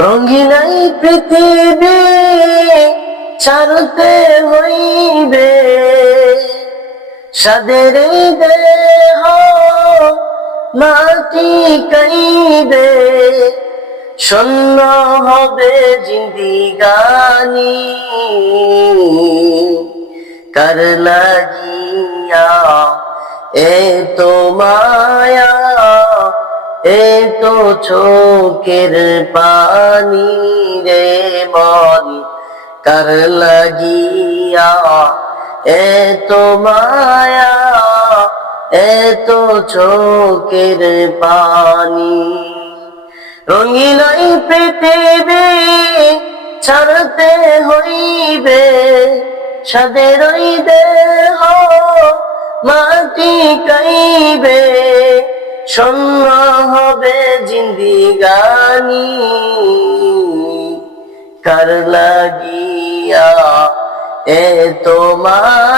রঙিনাই পৃথিবী ছাড়তে হইবে। সাদের দেহ মাটি কাইবে। শূন্য হবে জিন্দিগানি। কার লাগিয়া এ তো মায়া এ তো চোখের পানি রে মন, কার লাগিয়া? তো মায়া, এ তো চোখের পানি। রঙিনাই পৃথিবী ছাড়তে হইবে সাদের দেহ মাটি কাইবে। শূন্য হবে জিন্দিগানি। কার লাগিয়া এ তোমার